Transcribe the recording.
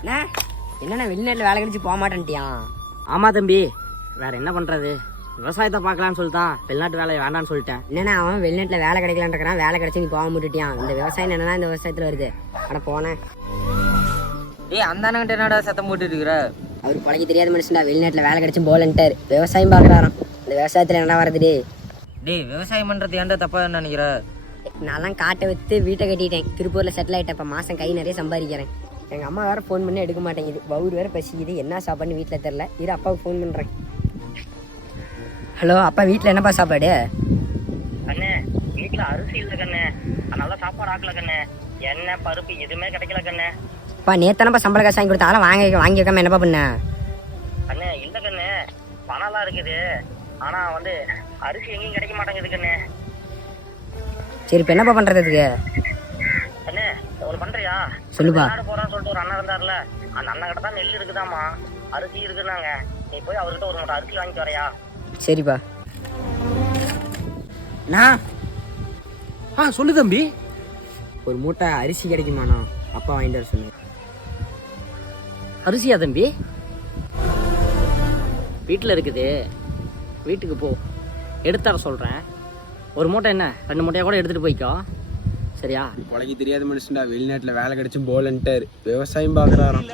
அண்ணா என்னண்ணா வெளிநாட்டில் வேலை கிடைச்சி போக மாட்டேன்ட்டியான்? ஆமாம் தம்பி, வேற என்ன பண்ணுறது, விவசாயத்தை பார்க்கலான்னு சொல்லிட்டான், வெளிநாட்டு வேலையை வேண்டான்னு சொல்லிட்டேன். என்னண்ணா அவன் வெளிநாட்டில் வேலை கிடைக்கலான்னு இருக்கிறான், வேலை கிடைச்சி நீ போக முட்டுட்டியான். இந்த விவசாயம் என்னன்னா இந்த விவசாயத்தில் வருது. ஆனால் போனேன். அந்த அண்ணன்கிட்ட என்னடா சத்தம் போட்டு இருக்கிற? அவர் பழகி தெரியாத மனுஷன்டா, வெளிநாட்டில் வேலை கிடைச்சும் போகலன்ட்டார். விவசாயம் பார்க்குறாராம். இந்த விவசாயத்தில் என்ன வருது? டேய், விவசாயம் பண்ணுறது ஏன்டா தப்பா நினைக்கிற? நான்லாம் காட்டை விற்று வீட்டை கட்டிட்டேன், திருப்பூரில் செட்டில் ஆகிட்டேன். இப்போ மாதம் கை நிறைய சம்பாதிக்கிறேன். எங்கள் அம்மா வேறு ஃபோன் பண்ணி எடுக்க மாட்டேங்குது, பவுர் வேறு பசிக்குது, என்ன சாப்பாடுன்னு வீட்டில் தெரில. இரு அப்பாவுக்கு ஃபோன் பண்ணுறேன். ஹலோ அப்பா, வீட்டில் என்னப்பா சாப்பாடு? கண்ணே, வீட்டில் அரிசி இல்லை கண்ணே, அதனால சாப்பாடு ஆக்கல கண்ணே, எண்ணெய் பருப்பு எதுவுமே கிடைக்கல கண்ணே. அப்பா நேத்தானப்பா சம்பள காசு வாங்கி கொடுத்தா, அதெல்லாம் வாங்கி வைக்காம என்னப்பா பண்ண? கண்ணே இல்லை கண்ணே, பணம்லாம் இருக்குது, ஆனால் அரிசி எங்கேயும் கிடைக்க மாட்டேங்குது கண்ணே. சரி இப்போ என்னப்பா பண்ணுறது இதுக்கு? கண்ணே ஒன்று பண்ணுறியா? சொல்லுப்பா. நாடு போகிறான்னு சொல்லிட்டு ஒரு அண்ணன் இருந்தார்ல, அந்த அண்ணன் கிட்ட தான் நெல் இருக்குதாம்மா, அரிசி இருக்குன்னாங்க. நீ போய் அவர்கிட்ட ஒரு மூட்டை அரிசி வாங்கிட்டு வரையா? சரிப்பா. நான் சொல்லு தம்பி. ஒரு மூட்டை அரிசி கிடைக்குமாண்ணா? அப்பா வாங்கிட்டு வர சொன்னேன். அரிசியா தம்பி? வீட்டில் இருக்குது, வீட்டுக்கு போ, எடுத்துற சொல்கிறேன். ஒரு மூட்டை என்ன 2 மூட்டையாக கூட எடுத்துகிட்டு போய்க்கோ, சரியா? உலகி தெரியாத மனுஷன்டா, வெளிநாட்டில் வேலை கிடைச்சும் போகலன்ட்டார், விவசாயம் பார்க்குறாராம்.